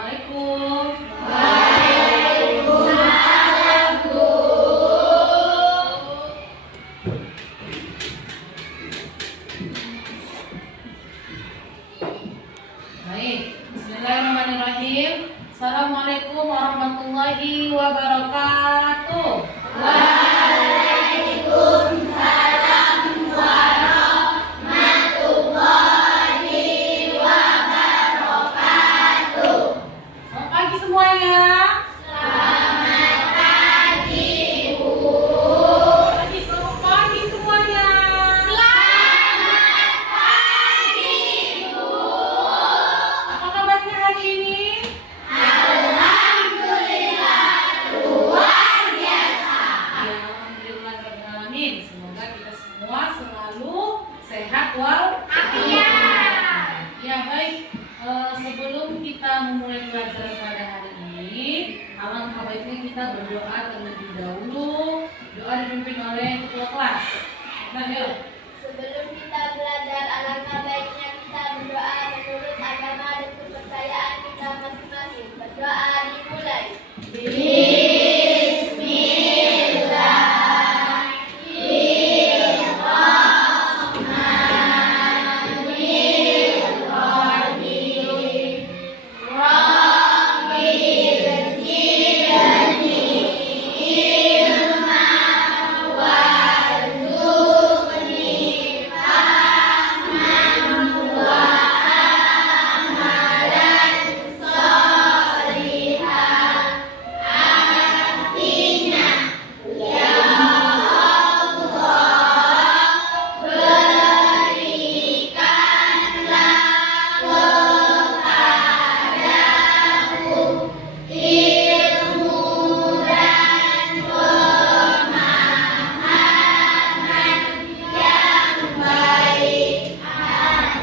Assalamualaikum. Waalaikumsalam, Bu. Baik, bismillahirrahmanirrahim. Assalamualaikum warahmatullahi wabarakatuh. Waalaikumsalam warahmatullahi wabarakatuh. Selamat pagi semuanya. Selamat pagi, Bu. Selamat pagi semuanya. Selamat pagi, Bu. Apa kabarnya hari ini? Alhamdulillah, luar biasa. Ya, alhamdulillahirrahmanirrahim. Semoga kita semua selalu sehat walafiat. Ya, baik. Sebelum kita memulai pelajaran pada hari ini, alangkah baiknya kita berdoa terlebih dahulu. Doa dipimpin oleh ketua kelas. Nah, yuk. Sebelum kita belajar, alangkah baiknya kita berdoa menurut agama dan kepercayaan kita masing-masing. Berdoa dimulai.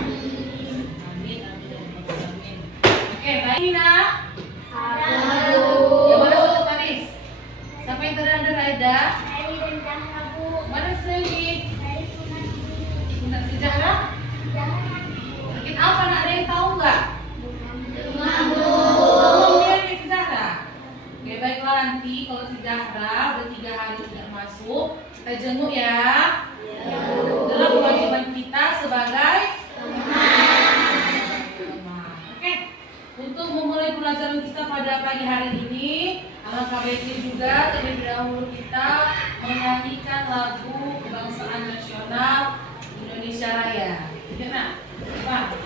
Amin, amin, amin. Oke, baik Nina. Yang mana surat Tanis? Siapa yang terakhir Aida? Mana Selly? Sunat sejarah? Bikin apa? Nak ada yang tahu nggak? Belum dia bikin sejarah. Oke, baiklah nanti kalau sejarah udah 3 hari tidak masuk, kita jenguk ya. Dalam kewajiban kita sebagai teman. Oke, untuk memulai pelajaran kita pada pagi hari ini, alangkah baiknya juga terlebih dahulu kita menyanyikan lagu kebangsaan nasional Indonesia Raya. Ya, nak? Apa?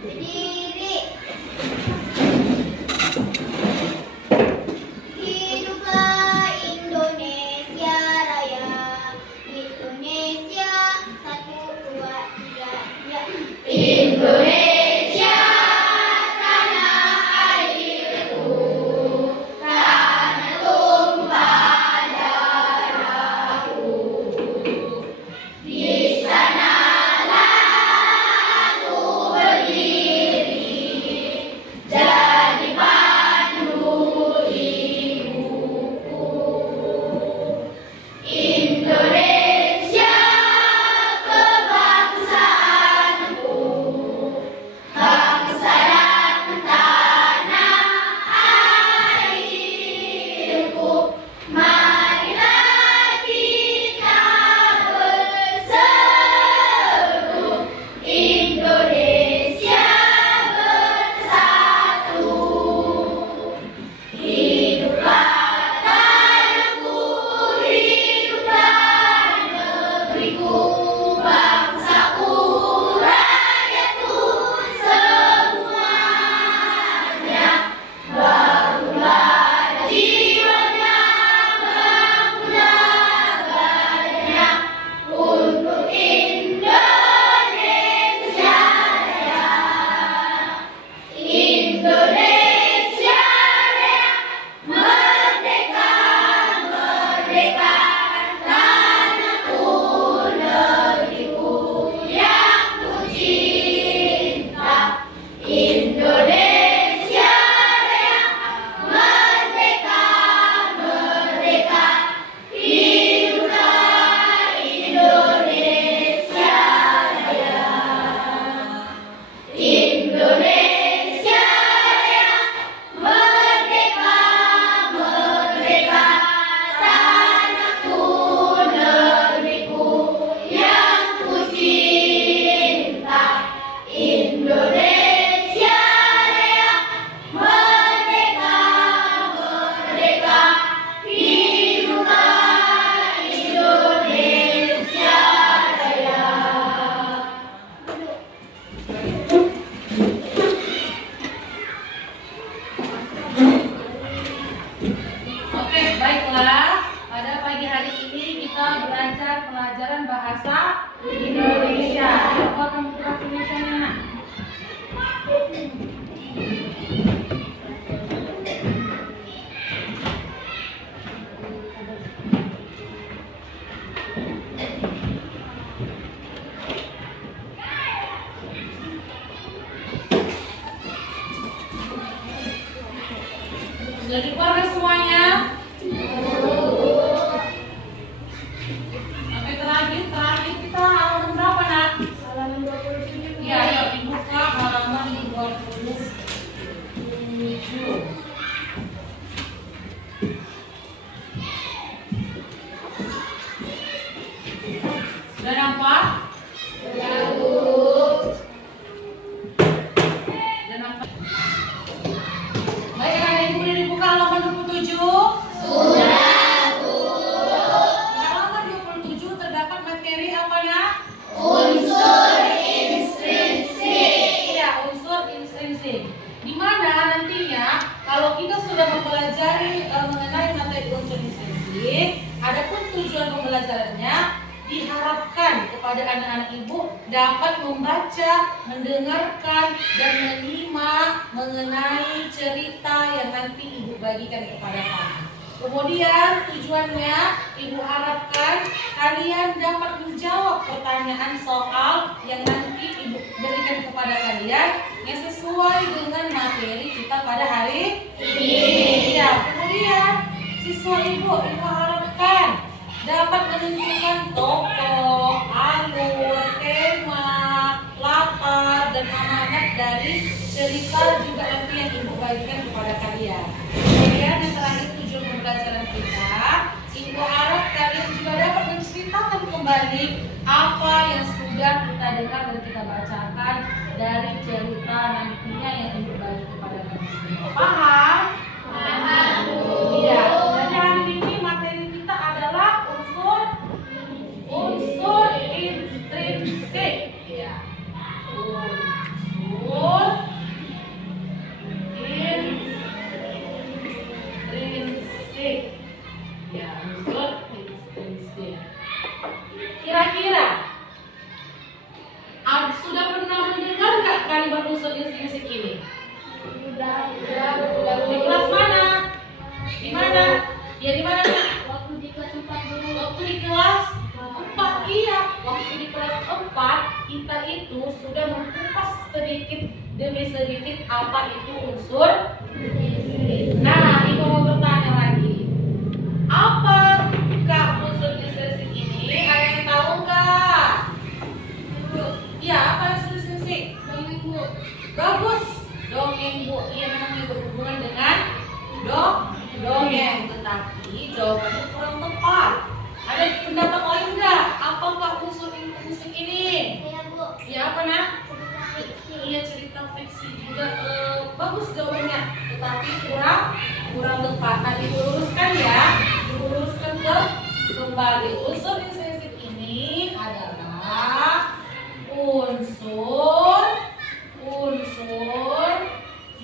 Berdiri. Hiduplah Indonesia Raya. Indonesia 1, 2, 3, ya. Indonesia tanah airku, tanah tumpah darahku. Di sanalah aku berdiri, jadi pandu ibuku. Indonesia kebangsaanku, bangsa dan tanah airku. Marilah kita berseru, Indonesia bersatu. Hiduplah tanahku, hiduplah negeriku, bangsaku, rakyatku semuanya. Bangunlah jiwanya, bangunlah badannya untuk Indonesia Raya. Indonesia Raya, merdeka, merdeka, tanahku negeriku. bahasa Indonesia. Apa kamu bahasa Indonesia-nya, Nak? Sudah dikeluarkan semuanya? Sampai terakhir kita halaman berapa, Nak? Halaman 27. Iya, ayo dibuka halaman 27. Sudah nampak? Sudah nampak? Baik, anak ibu udah dibuka halaman 27? Halaman 27 terdapat materi apa, Nak? Unsur intrinsik. Iya, unsur intrinsik. Di mana nantinya kalau kita sudah mempelajari mengenai materi unsur intrinsik, adapun tujuan pembelajarannya diharapkan kepada anak-anak ibu dapat membaca, mendengarkan, dan menyimak mengenai cerita yang nanti ibu bagikan kepada kamu. Kemudian tujuannya ibu harapkan kalian dapat menjawab pertanyaan soal yang nanti ibu berikan kepada kalian yang sesuai dengan materi kita pada hari ini. Ya, kemudian siswa ibu harapkan dapat menentukan tokoh, alur, tema, latar, dan amanat dari cerita juga nanti yang ibu bagikan kepada kalian. Kemudian yang terakhir tujuan pembelajaran kita, ibu harap kalian juga dapat menceritakan kembali apa yang sudah kita dengar dan kita bacakan dari cerita nantinya yang ibu bagi kepada kalian semua. Paham? Paham, Bu. Iya. Jadi hari ini materi kita adalah unsur intrinsik. Ya. Unsur intrinsik. Ya, unsur intrinsik. Kira-kira sudah pernah mendengar nggak kalimat unsur intrinsik ini? Di kelas mana? Di mana? Ya di mana, Nak? Waktu di kelas 4 dulu. Waktu di kelas 4, iya. Waktu di kelas 4 kita itu sudah mengupas sedikit demi sedikit apa itu unsur. Nah, ibu mau bertanya lagi. Apakah unsur intrinsik ini? Ada yang tahu nggak? Iya, apa unsur intrinsik? Dongeng, Bu. Bagus. Dongeng, Bu. Iya, memang berhubungan dengan dongeng, tetapi jawabannya kurang tepat. Ada pendapat lain nggak? Apakah unsur intrinsik ini? Saya, Bu. Ya apa, Nak? Cerita fiksi. Iya, cerita fiksi juga bagus jawabannya, tetapi kurang tepat. Nah, diluruskan ya, diluruskan kembali. Unsur intrinsik ini adalah unsur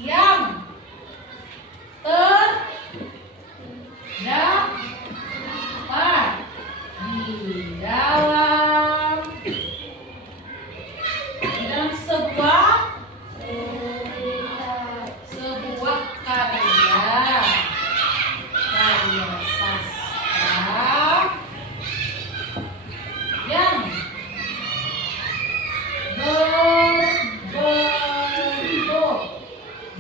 yang terdapat di dalam sebuah karya sastra yang berbentuk,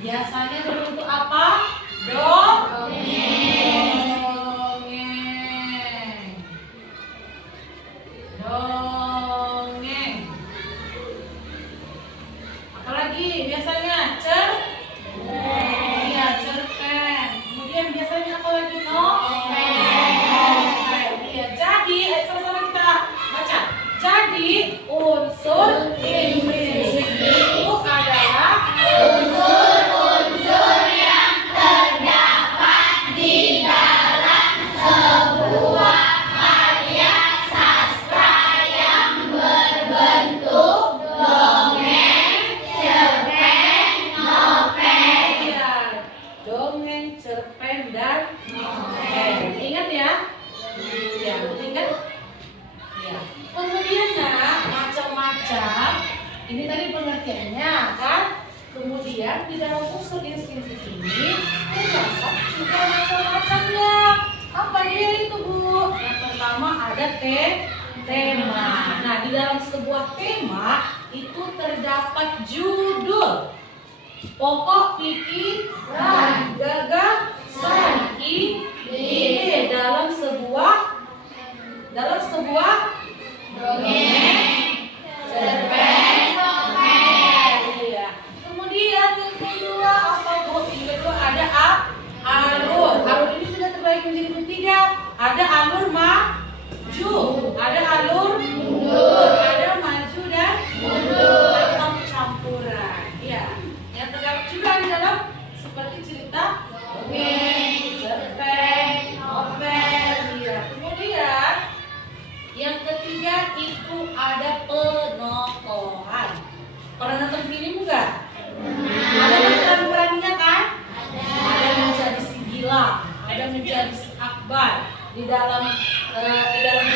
biasanya berbentuk apa? Dongeng. Apalagi biasanya iya, cerpen. Kemudian biasanya apa lagi? Iya, jadi sama-sama kita baca. Jadi unsur intrinsik itu adalah Unsur-unsur yang terdapat di dalam sebuah karya sastra yang berbentuk dongeng, cerpen, novel. Iya, dongeng, cerpen, dan novel. Ingat ya? Ya, ingat? Ya. Kemudian Ini tadi pengertiannya kan. Kemudian di dalam unsur instinktif ini terdapat juga macam-macamnya. Apa dia itu, Bu? Yang pertama ada tema. Nah, di dalam sebuah tema itu terdapat judul, pokok pikiran, gagasan, ide dalam sebuah Dongeng, cerpen, novel. Iya. Kemudian yang kedua apa, Bu? Yang kedua ada alur. Alur ini sudah terbagi menjadi bertiga. Ada alur maju, ada alur mundur, ada maju dan mundur atau campuran. Iya. Yang terdapat juga di dalam seperti cerita dongeng, cerpen, novel. Iya. Kemudian yang ketiga itu ada penokohan. Pernah nonton film enggak? Ada yang peran-perannya kan? Ada menjadi si Gilang, ada menjadi si Akbar. Di dalam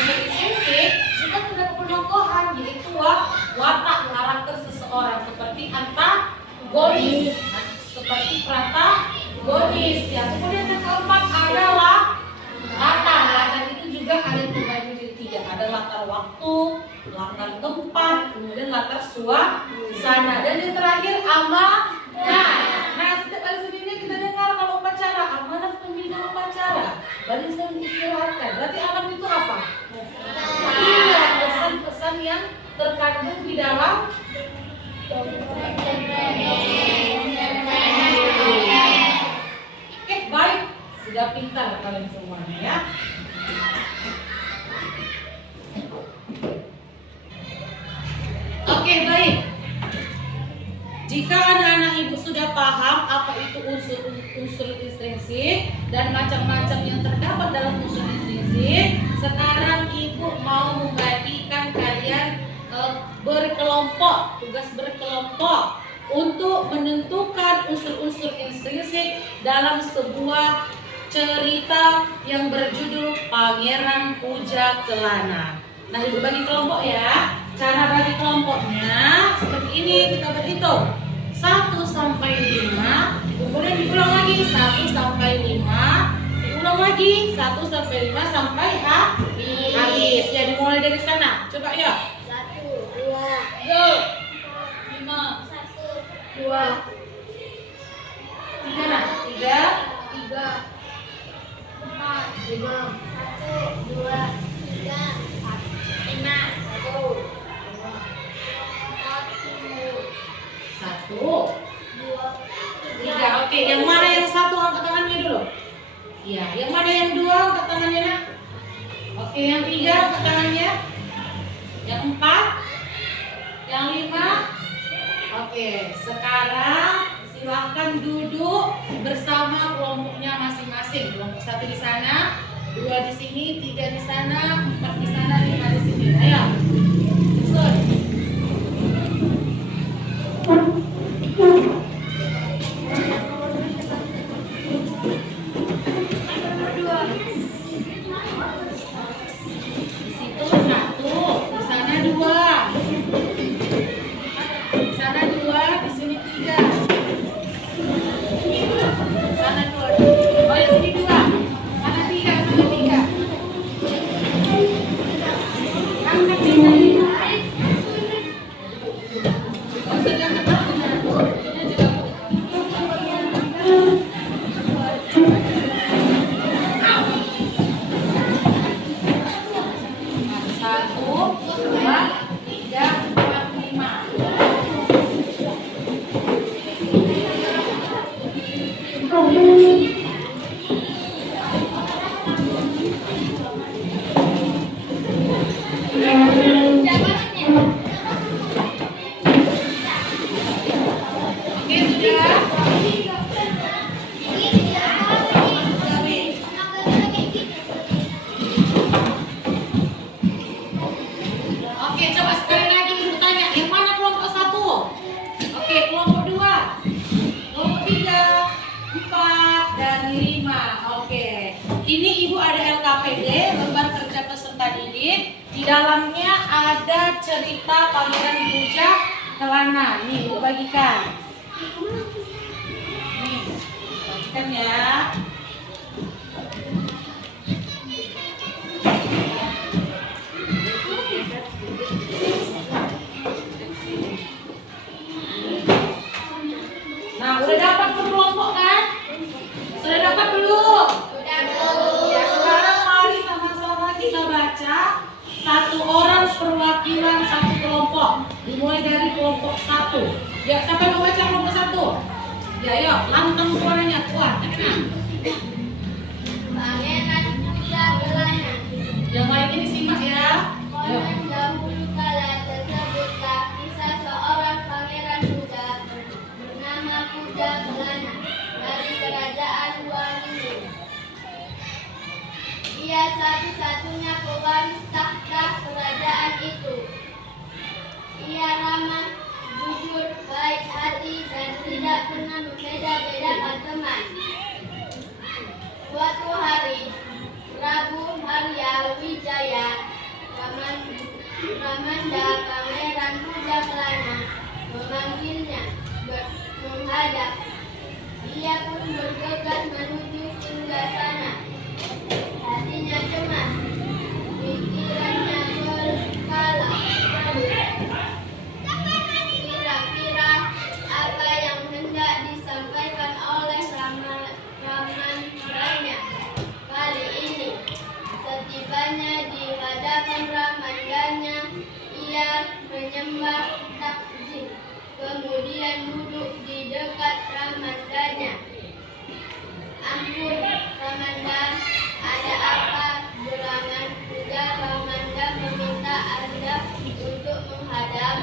sisi juga terdapat penokohan, yaitu watak karakter seseorang seperti antagonis, seperti protagonis. Ya, kemudian yang keempat adalah latar. Latar itu juga ada terbagi menjadi tiga. Ada latar waktu, latar tempat, kemudian latar suasana, dan yang terakhir amanah. Nah, setiap kali sebelumnya kita dengar kalau upacara, amanah pembina upacara, barisan istirahatkan. Berarti amanah itu apa? Iya, pesan-pesan yang terkandung di dalam Oke, baik. Sudah pintar kalian semuanya ya. Oke, baik. Jika anak-anak ibu sudah paham apa itu unsur intrinsik dan macam-macam yang terdapat dalam unsur intrinsik, sekarang ibu mau membagikan kalian berkelompok, tugas berkelompok untuk menentukan unsur-unsur intrinsik dalam sebuah cerita yang berjudul Pangeran Puja Kelana. Nah, ibu bagi kelompok ya. Cara bagi kelompoknya seperti ini, kita berhitung 1 sampai 5, kemudian diulang lagi 1 sampai 5, diulang lagi 1 sampai 5 sampai habis. Ya, dimulai dari sana. Coba ya. 1, 2, 5, 1, 2, 3, 3, 4, 5, 1, 2, 3, 5, 1, 1, 3. Oke, yang mana yang 1 angkat tangannya dulu? Iya, yang mana yang 2 angkat tangannya nak? Oke, yang 3 angkat tangannya. Yang 4, yang 5. Oke, sekarang silahkan duduk bersama kelompoknya masing-masing. Kelompok 1 di sana, 2 di sini, 3 di sana, 4 di sana, 5 di sini. Ayo, susun. Di situ 1, di sana 2. Di sana 2, di sini 3. Di sana 2. Oh, di sini 2. Sana 3, sana 3. Angkat sini. Oh, sudah angkat. Ini juga. Satu, 2, 3, 4, 5. Oke, sudah. Oke, coba sekali lagi ibu tanya, yang mana kelompok 1? Oke, kelompok 2, kelompok 3, 4, dan 5. Oke, ini ibu ada LKPD, lembar kerja peserta didik. Di dalamnya ada cerita Pangeran Puja celana. Nih, Ibu bagikan. Nih, bagikan ya. Nah, udah dapat kelompok kan? Sudah dapat belum? Ya, sekarang mari sama-sama kita baca satu orang perwakilan satu kelompok. Dimulai dari kelompok 1. Ya, siapa yang mau baca kelompok 1? Ya, yuk, lantang suaranya kuat. Pangeran Puja Belana. Yang lain ini simak ya. Yuk. Konon dahulu kala tersebutlah kisah seorang pangeran muda bernama Puja Belana dari kerajaan Wangi. Ia satu-satunya pewaris takhta kerajaan itu. Ia ramah, jujur, baik hati, dan tidak pernah membeda-bedakan teman. Suatu hari, Prabu Harya Wijaya, Ramanda Pangeran Puja Belana, memanggilnya menghadap. Ia pun bergegas menuju singgasana. Hatinya cemas, pikirannya berkala. Kira-kira apa yang hendak disampaikan oleh Ramandanya kali ini. Setibanya di hadapan Ramandanya, ia menyembah takjil, kemudian duduk di dekat Ramandanya. Ampun, Ramanda, ada apa? Gerangan Puja Ramanda meminta Anda untuk menghadap.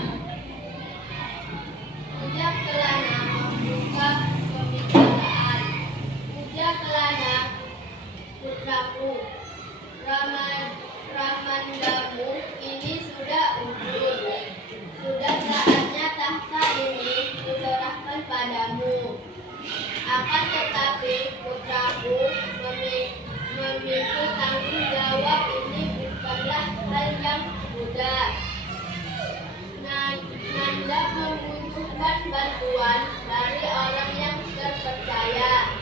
Puja Kelana membuka pembicaraan. Puja Kelana, putraku, Ramandamu ini sudah umur. Sudah saatnya tahta ini diserahkan padamu. Akan tetapi putraku, memikul tanggung jawab ini bukanlah hal yang mudah. Nanda membutuhkan bantuan dari orang yang terpercaya,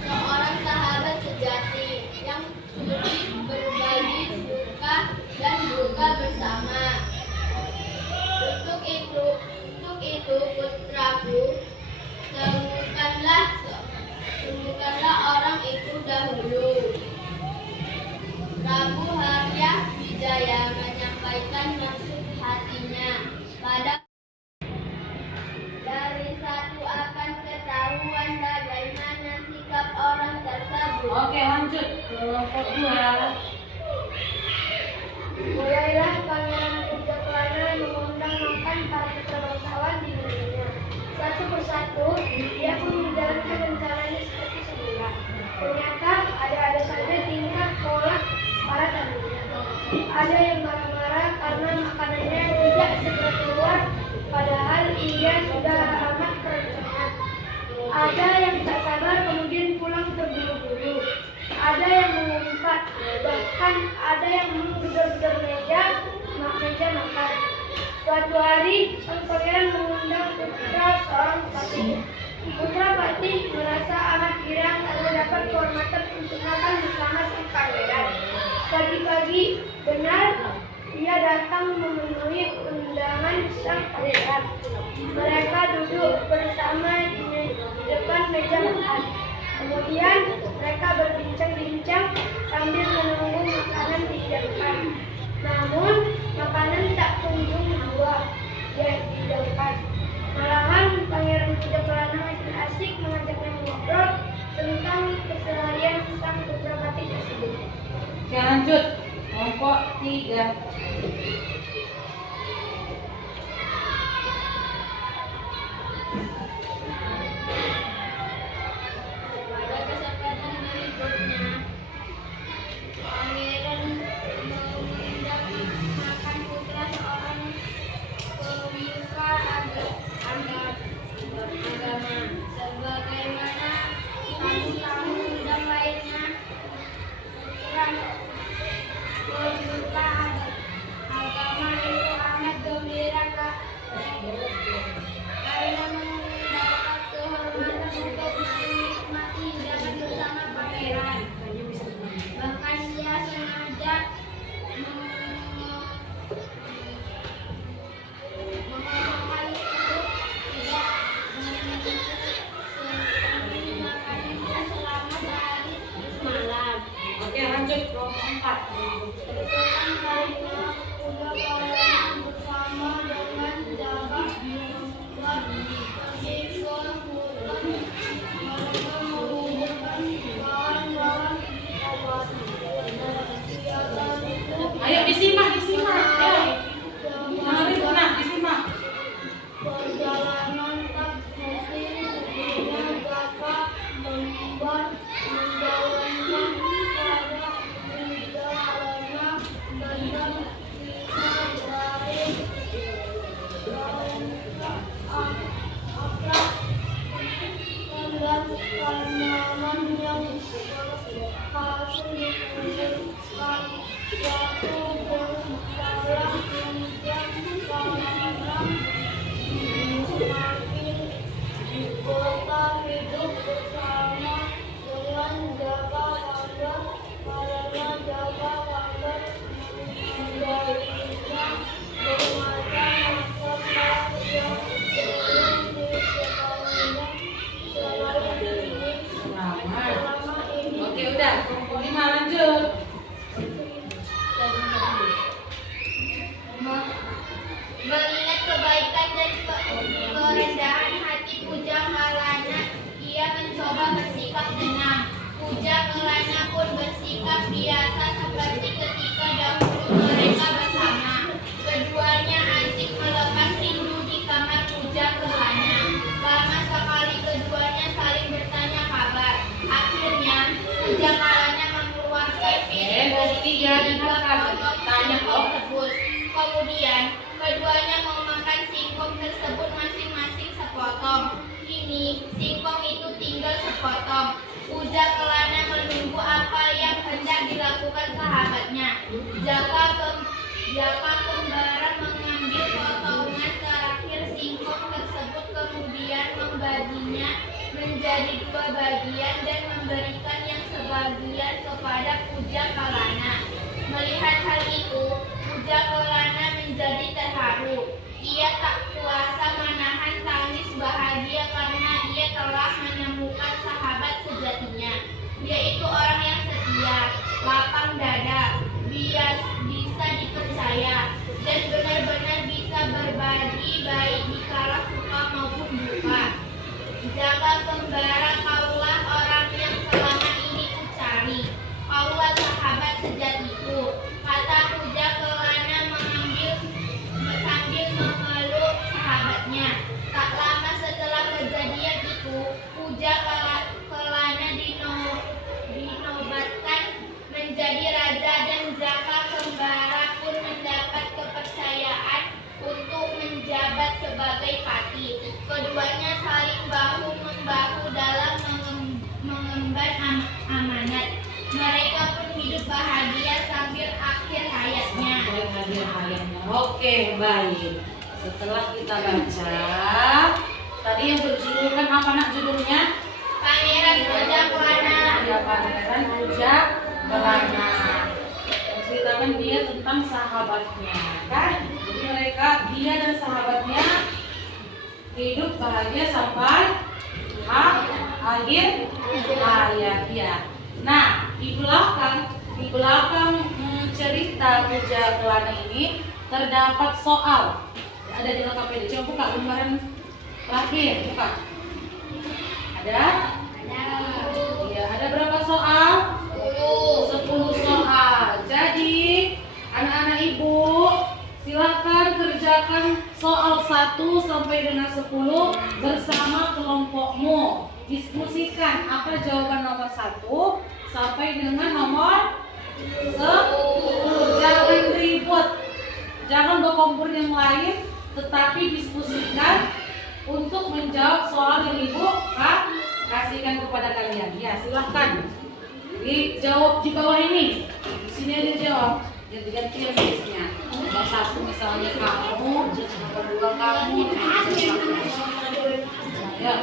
seorang sahabat sejati yang sudi berbagi suka dan duka bersama. Untuk itu putraku, temukanlah orang itu dahulu. Prabu Harya Wijaya menyampaikan maksud hatinya pada. Dari satu akan ketahuan bagaimana sikap orang tersebut. Oke, lanjut ke kelompok 2. Mulailah Pangeran Puja Kelana mengundang makan para putra bangsawan di negerinya. Satu persatu, dia pun menjalankan rencananya seperti semula. Ternyata ada saja tingkah pola para tamunya. Ada yang marah-marah karena makanannya tidak segera keluar, padahal ia sudah amat keroncongan. Ada yang tak sabar kemudian pulang terburu-buru. Ada yang mengumpat, bahkan ada yang menggedor-gedor meja makan. Suatu hari, sang pangeran mengundang putra seorang patih. Putra patih merasa amat girang karena dapat kehormatan untuk makan bersama sang pangeran. Pagi-pagi, benar, ia datang memenuhi undangan sang pangeran. Mereka duduk bersama di depan meja makan. Kemudian mereka berbincang-bincang sambil menunggu makanan dihidangkan. Namun makanan tak kunjung dihidangkan. Malahan Pangeran Puja Kelana makin asik mengajaknya mengobrol tentang keseharian sang putra patih tersebut. Oke, lanjut kelompok 3. Pada kesempatan berikutnya, Pangeran mengundang makan putra seorang pemuka agama. Sebagaimana tamu-tamu undang lainnya, putra pemuka agama biasa seperti ketika dahulu mereka bersama. Keduanya asik melepas rindu di kamar Puja Kelana. Lama sekali keduanya saling bertanya kabar. Akhirnya Puja Kelana mengeluarkan piring dari tiga potong singkong rebus. Kemudian keduanya memakan singkong tersebut masing-masing sepotong. Kini singkong itu tinggal sepotong. Puja Kelana menunggu apa yang hendak dilakukan sahabatnya. Jaka kembara mengambil potongan terakhir singkong tersebut, kemudian membaginya menjadi 2 bagian dan memberikan yang sebagian kepada Puja Kelana. Melihat hal itu, Puja Kelana menjadi terharu. Ia tak kuasa menahan tangis bahagia karena ia telah menemukan sahabat sejatinya, yaitu orang yang setia, lapang dada, bisa dipercaya, dan benar-benar bisa berbagi baik dikala suka maupun duka. Jaka kembara, kaulah orang yang selama ini kucari, kaulah sahabat sejatiku, kata Puja Kelana sambil memeluk sahabatnya. Tak lama setelah kejadian itu, Puja Kelana dinobatkan menjadi raja dan Jaka kembara pun mendapat kepercayaan untuk menjabat sebagai pati. Keduanya saling bahu-membahu dalam mengemban amanat. Mereka pun hidup bahagia sambil akhir hayatnya. Oke, baik. Setelah kita baca, tadi yang berjudulkan apa nak judulnya? Pangeran Puja Kelana. Ya, Pangeran Puja Kelana. Ceritakan dia tentang sahabatnya, kan? Jadi dia dan sahabatnya hidup bahagia sampai akhir hayat ya. Nah, di belakang cerita Puja Kelana ini terdapat soal. Ada di LKPD. Coba buka lembaran terakhir, buka. Ada? Iya, ada berapa soal? 10 soal. Jadi, anak-anak ibu, silakan kerjakan soal 1 sampai dengan 10 bersama kelompokmu. Diskusikan apa jawaban nomor 1 sampai dengan nomor 10. Jangan ribut, jangan berkompor yang lain, tetapi diskusikan untuk menjawab soal yang ibu kasihkan kepada kalian. Ya, silahkan dijawab di bawah ini. Di sini aja jawab. Ganti-ganti yang tulisnya. Nomor 1 misalnya kamu, nomor 2 kamu. Ya,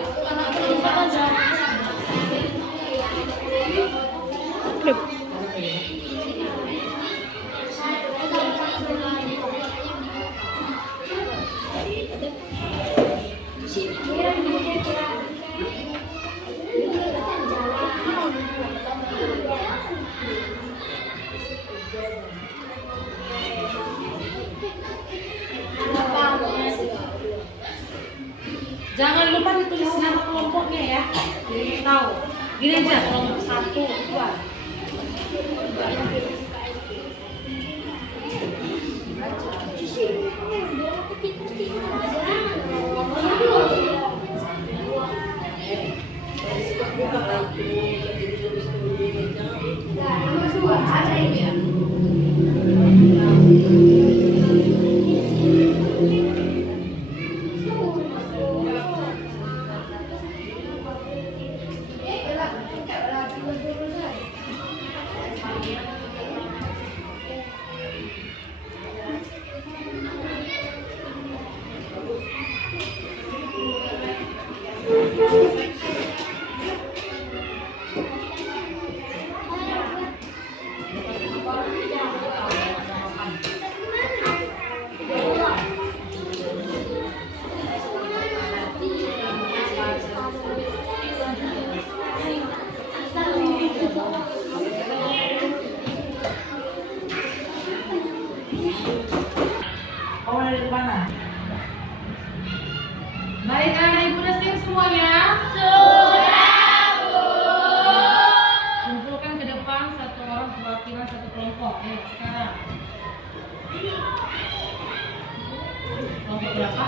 jangan lupa ditulis nama kelompoknya ya. Jadi tahu. Gini aja, kelompok 1, 2. Kamu dari mana? Baik, anak ibu udah siap semuanya? Sudah, Bu. Kumpulkan ke depan, satu orang nomor berapa?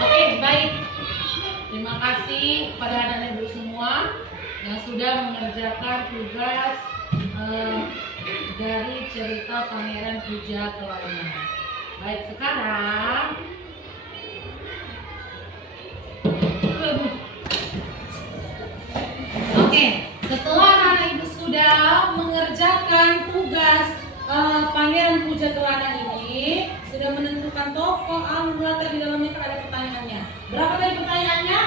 Oke, baik. Terima kasih kepada anak-anak ibu semua yang sudah mengerjakan tugas dari cerita Pangeran Puja Kelaunan. Baik, sekarang oke, setelah anak-anak ibu sudah mengerjakan tugas Pangeran Puja Kelaunan ini, sudah menentukan tokoh, alur, latar di dalamnya, kan ada pertanyaannya. Berapa tadi pertanyaannya?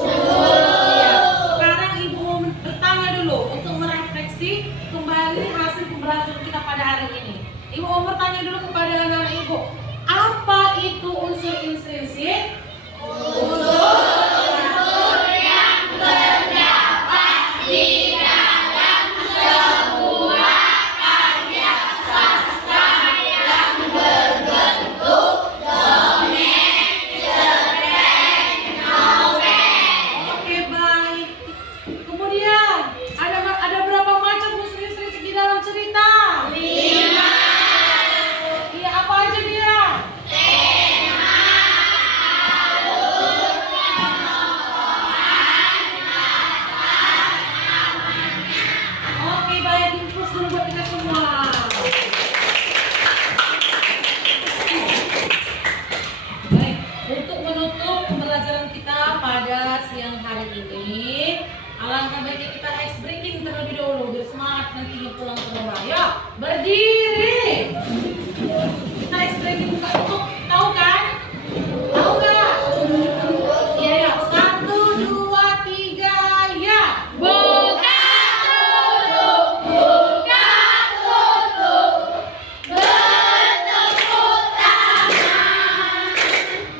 10. Ya. Sekarang ibu mau bertanya dulu untuk merefleksi kembali hasil pembelajaran kita pada hari ini. Ibu mau bertanya dulu kepada anak-anak ibu, apa itu unsur intrinsik? Unsur yang terdapat di dalam sebuah karya sastra yang berbentuk dongeng, cerpen, novel. Oke, baik. Kemudian ada berapa macam unsur intrinsik di dalam cerita? 5. Iya, apa aja dia? Tema, alur, penokohan, latar, namanya. Oke, baik, infus dulu buat kita semua. Baik, untuk menutup pembelajaran kita pada siang hari ini, alangkah baiknya kita ice breaking terlebih dahulu biar semangat nanti pulang ke rumah. Ya, berdiri. Kita ice breaking buka tutup, tahu kan? Tahu nggak? Iya, ya. 1, 2, 3, ya. Buka tutup, buka tutup. Bertepuk tangan.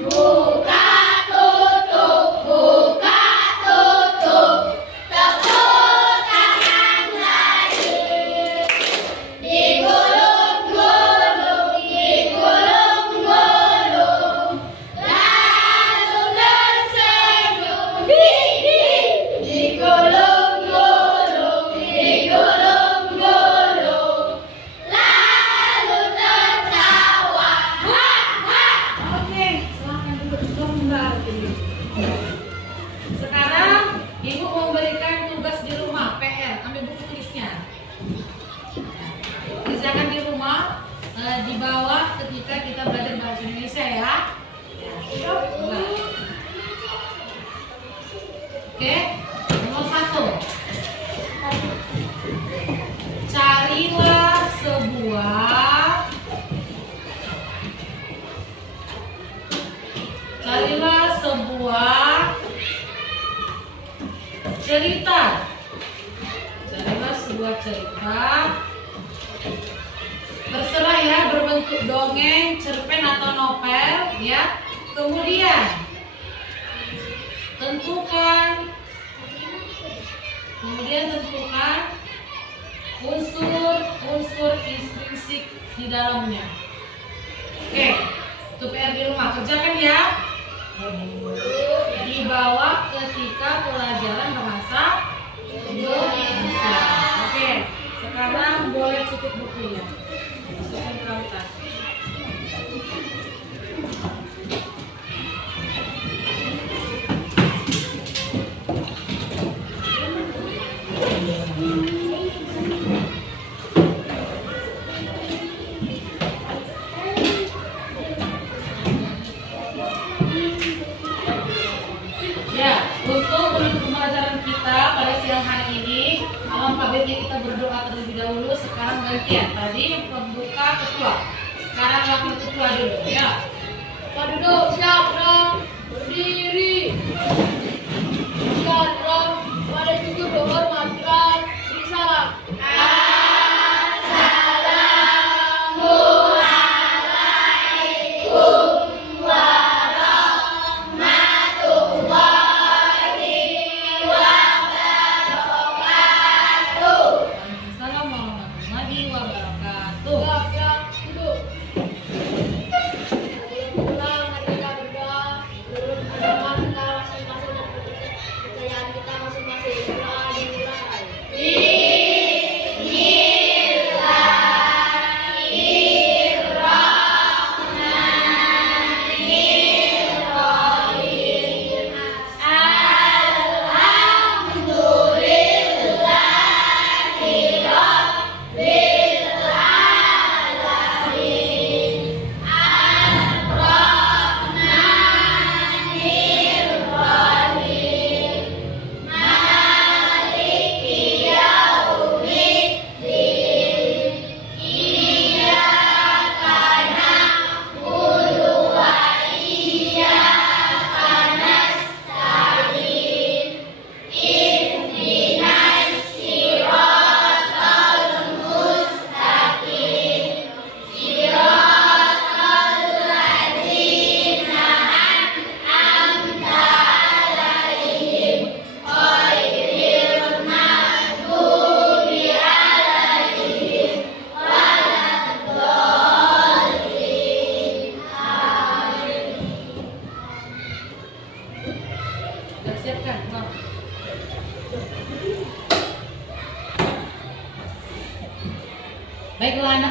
Buka tutup, buka tutup. Tepuk tangan lagi. Digulung-gulung, digulung-gulung. Lalu tersenyum, digulung-gulung, digulung-gulung. Lalu tertawa, Oke, silakan duduk kembali. Sekarang ibu mau memberikan tugas di rumah, PR, ambil buku tulisnya. Kerjakan di rumah, di bawah ketika kita belajar bahasa Indonesia ya. Nah. Oke, nomor 1. Carilah sebuah cerita. Carilah sebuah cerita. Terserah ya, berbentuk dongeng, cerpen atau novel ya. Kemudian tentukan unsur intrinsik di dalamnya. Oke, itu PR di rumah, kerjakan ya. Dibawa ketika pelajaran bahasa Indonesia. Oke, sekarang boleh tutup bukunya. Masukkan ke dalam tas. Ya, untuk menutup pembelajaran kita pada siang hari ini, alangkah baiknya kita berdoa terlebih dahulu. Sekarang gantian. Tadi yang pembuka ketua, sekarang wakil ketua dulu. Ya, Pak duduk, siap dong, berdiri. Siap dong, pada jujur berhormat, beri salam. Assalamualaikum warahmatullahi wabarakatuh.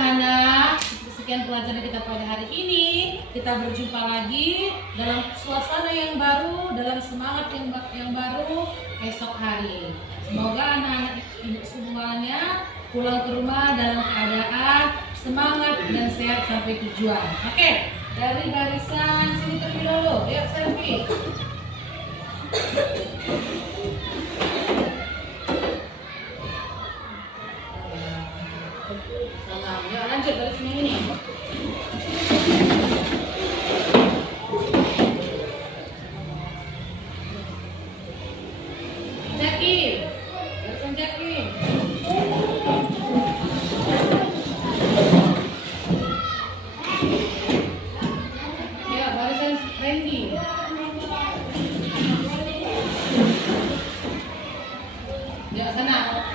anak-anak, sekian pelajaran kita pada hari ini. Kita berjumpa lagi dalam suasana yang baru, dalam semangat yang baru esok hari. Semoga anak-anak ibu semuanya pulang ke rumah dalam keadaan semangat dan sehat sampai tujuan. Oke, dari barisan sini terlebih dulu. Yuk selfie. Salam. Yuk lanjut dari sini ini. Jaki, barisan Jaki. Ya, barisan Randy. Ya, sana.